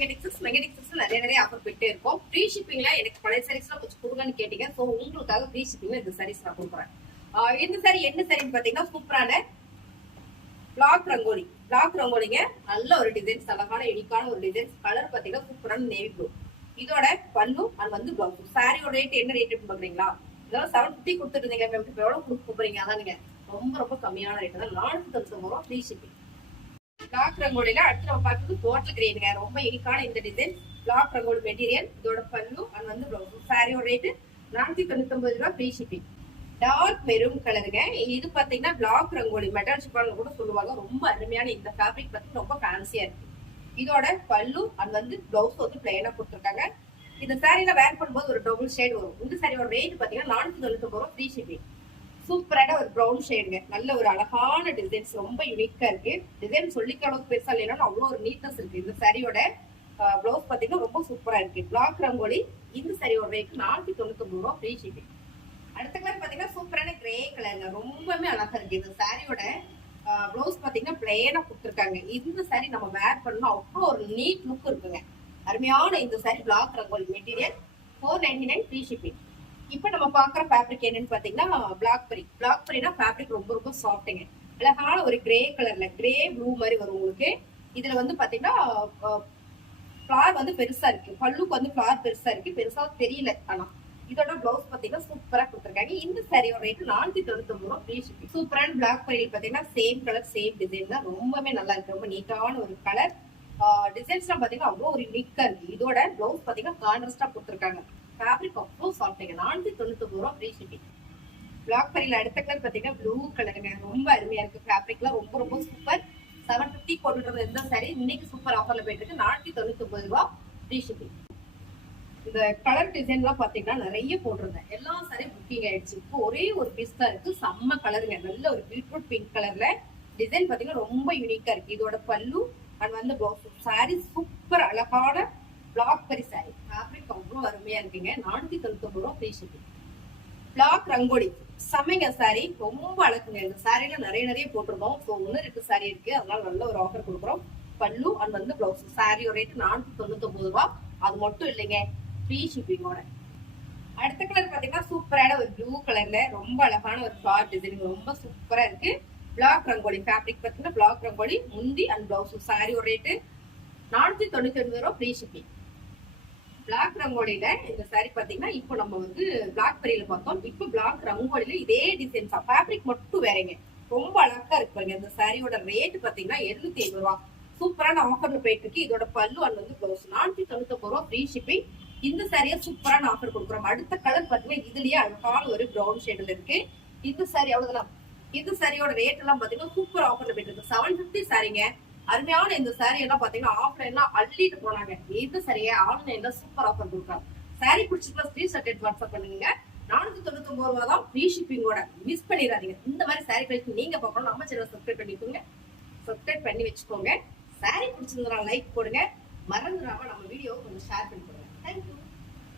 மெகடிக்ஸ் நிறைய ஆஃபர் போயிட்டே இருக்கும். ஃப்ரீ ஷிப்பிங்ல எனக்கு பழைய சாரீஸ்லாம் கொஞ்சம் கொடுங்கன்னு கேட்டீங்க. ஸோ உங்களுக்காக ஃப்ரீ ஷிப்பிங்ல இந்த சாரீஸ் நான் கொடுக்குறேன். இந்த சாரி என்ன சாரின்னு பாத்தீங்கன்னா சூப்பரான பிளாக் ரங்கோலிங்க. நல்ல ஒரு டிசைன்ஸ், அழகான யூனிக்கான ஒரு டிசைன்ஸ். கலர் பாத்தீங்கன்னா சூப்பரான நேவி ப்ளூ. இதோட பல்லு அது வந்து பிளவுஸ். சாரியோட ரேட் என்ன ரேட் பாக்குறீங்களா? இதெல்லாம் 750 கொடுத்துட்டு இருந்தீங்க. எவ்வளவு கொடுக்க போறீங்க? அதான் நீங்க ரொம்ப கம்மியான ரேட் தான். 499 ரூபா ஃப்ரீ ஷிப்பிங். பிளாக் ரங்கோலில அடுத்து நம்ம பார்க்குறது போட்டல் கிரீனுங்க. ரொம்ப யூனிக்கான இந்த டிசைன். Black rangoli material. இதோட பல்லு அது வந்து பிளவுஸ். சாரியோட ரேட் 499 ரூபா ஃப்ரீ ஷிப்பிங். டார்க் மெரூன் கலருங்க. இது பாத்தீங்கன்னா பிளாக் ரங்கோலி மெட்டல் ஷிப்பான் கூட சொல்லுவாங்க. ரொம்ப அருமையான இந்த ஃபேப்ரிக் பத்தி ரொம்ப ஃபேன்சியா இருக்கு. இதோட பல்லு அது வந்து பிளவுஸ் வந்து பிளைனா கொடுத்துருக்காங்க. இந்த சாரியில வேர் பண்ணும்போது ஒரு டபுள் ஷேட் வரும். இந்த சாரியோட ரேட் பாத்தீங்கன்னா 499 ரூபா ஃப்ரீ ஷிப்பிங். சூப்பரான ஒரு ப்ரௌன் ஷேடுங்க. நல்ல ஒரு அழகான டிசைன்ஸ், ரொம்ப யூனிக்கா இருக்கு. டிசைன் சொல்லிக்க அளவுக்கு பெருசா இல்லைன்னா அவ்வளோ ஒரு நீட்னஸ் இருக்கு. இந்த சாரியோட பிளவுஸ் பாத்தீங்கன்னா ரொம்ப சூப்பரா இருக்கு. பிளாக் ரங்கோலி. இந்த சாரியோட ரேட் 499 ரூபா ஃப்ரீ ஷிப்பிங். அடுத்த கலர் பாத்தீங்கன்னா சூப்பரான கிரே கலருங்க. ரொம்பவே அழகா இருக்கு. இந்த சாரியோட பிளவுஸ் பாத்தீங்கன்னா பிளேனா கொடுத்துருக்காங்க. இந்த சாரி நம்ம வேர் பண்ணா அவ்வளோ ஒரு நீட் லுக் இருக்குங்க. அருமையான இந்த sari black rangoli material. 499 free shipping. இப்ப நம்ம பாக்குற ஃபேப்ரிக் என்னன்னு பாத்தீங்கன்னா பிளாக் பரினா ஃபேப்ரிக் ரொம்ப சாஃப்ட்டுங்க. அழகான ஒரு கிரே கலர்ல கிரே ப்ளூ மாதிரி வரும் உங்களுக்கு. இதுல வந்து பாத்தீங்கன்னா ஃபிளார் வந்து பெருசா இருக்கு. பல்லுக்கு வந்து ஃபிளார் பெருசா இருக்கு. பெருசா தெரியல. ஆனா இதோட பிளவுஸ் பாத்தீங்கன்னா சூப்பரா கொடுத்துருக்காங்க. இந்த சாரியோட ரேட் 499 ரூபா ஃப்ரீ ஷிப்பிங். சூப்பரான பிளாக் பரியில் பாத்தீங்கன்னா சேம் கலர் சேம் டிசைன் தான். ரொம்பவே நல்லா இருக்கு. ரொம்ப நீட்டான ஒரு கலர். டிசைன்ஸ் எல்லாம் பாத்தீங்கன்னா அவ்வளவு ஒரு யூனிக்கா இருக்கு. இதோட பிளவுஸ் பாத்தீங்கன்னா கான்ட்ராஸ்டா கொடுத்துருக்காங்க. ஃபேப்ரிக் அவ்வளோ சாஃப்ட்டுங்க. 499 ரூபா ஃப்ரீ ஷிப்பிங். பிளாக் பரியில் அடுத்த கலர் பாத்தீங்கன்னா ப்ளூ கலருங்க. ரொம்ப அருமையா இருக்கு. ஃபேப்ரிக்லாம் ரொம்ப சூப்பர். 750 போட்டுட்டு எந்த சாரி இன்னைக்கு சூப்பர் ஆஃபர்ல போயிட்டு இருக்கு. 499 ரூபா ஃப்ரீ ஷிப்பிங். இந்த கலர் டிசைன் எல்லாம் பாத்தீங்கன்னா நிறைய போட்டிருந்தேன். எல்லா சாரியும் புக்கிங் ஆயிடுச்சு. இப்போ ஒரே ஒரு பீஸ் தான் இருக்கு. செம்ம கலருங்க. நல்ல ஒரு பீட்ரூட் பிங்க் கலர்ல டிசைன் பாத்தீங்கன்னா ரொம்ப யூனிக்கா இருக்கு. இதோட பல்லு அண்ட் வந்து பிளவுஸ். சாரி சூப்பர் அழகான பிளாக் பரி சாரி. ஃபேப்ரிக் அவ்வளோ அருமையா இருக்குங்க. 499 ரூபா ஃப்ரீ ஷிப்பிங். பிளாக் ரங்கோலி சமைங்க சாரி. ரொம்ப அழகுங்க. இந்த சாரியில நிறைய போட்டிருந்தோம். ஸோ 1-2 சாரி இருக்கு. அதனால நல்ல ஒரு ஆஃபர் கொடுக்குறோம். பல்லு அண்ட் வந்து பிளவுஸ். சாரியோட ரேட் 499 ரூபா. அது மட்டும் இல்லைங்க, ஃப்ரீ ஷிப்பிங்கோட. அடுத்த கலர் பாத்தீங்கன்னா சூப்பரான ஒரு ப்ளூ கலர்ல ரொம்ப அழகான ஒரு ஃபிளார் டிசைன். ரொம்ப சூப்பரா இருக்கு. பிளாக் ரங்கோலி ஃபேப்ரிக் பாத்தீங்கன்னா பிளாக் ரங்கோலி முந்தி அண்ட் பிளவுஸ். சாரியோட ரேட் 499 ரூபா ஃப்ரீ ஷிப்பிங். பிளாக் ரங்கோலியில இந்த சாரி பாத்தீங்கன்னா இப்போ நம்ம வந்து பிளாக் பரியில பார்த்தோம். இப்போ பிளாக் ரங்கோலியில இதே டிசைன்ஸ் ஃபேப்ரிக் மட்டும் வேறங்க. ரொம்ப அழகா இருக்கு. இந்த சாரியோட ரேட் பாத்தீங்கன்னா 750 ரூபா. சூப்பரான ஆஃபர்ல போயிட்டு இருக்கு. இதோட பல்லு அண்ட் வந்து பிளவுஸ். 499 ரூபா ஃப்ரீ ஷிப்பிங். இந்த சாரியா சூப்பரான ஆஃபர் கொடுக்குறோம். அடுத்த கலர் பாத்தீங்கன்னா இதுலயே அழகான ஒரு ப்ரௌன் ஷேட்ல இருக்கு. இந்த சாரி அவ்வளவுதான். இந்த சாரியோட ரேட் எல்லாம் பாத்தீங்கன்னா சூப்பர் ஆஃபர்ல போயிட்டு இருக்கு. 750 சாரிங்க. அருமையான இந்த சாரி எல்லாம் பாத்தீங்கன்னா ஆஃப்லைன்ல அள்ளிட்டு போனாங்க. இந்த சாரியை ஆன்லைன்ல சூப்பர் ஆஃபர் கொடுக்குறாங்க. சாரி பிடிச்சிருந்தா ஸ்கிரீன்ஷாட் எடுத்து வாட்ஸ்அப் பண்ணுங்க. 499 ரூபா தான் ஃப்ரீ ஷிப்பிங்கோட. மிஸ் பண்ணிடாதீங்க. இந்த மாதிரி சாரி கலெக்ஷன் நீங்க பார்க்கணும். நம்ம சேனல் சப்ஸ்கிரைப் பண்ணிக்கோங்க. சப்ஸ்கிரைப் பண்ணி வச்சுக்கோங்க. சாரி பிடிச்சிருந்தா லைக் போடுங்க. மறந்துடாம நம்ம வீடியோ கொஞ்சம் ஷேர் பண்ணி கொடுங்க. தேங்க்யூ.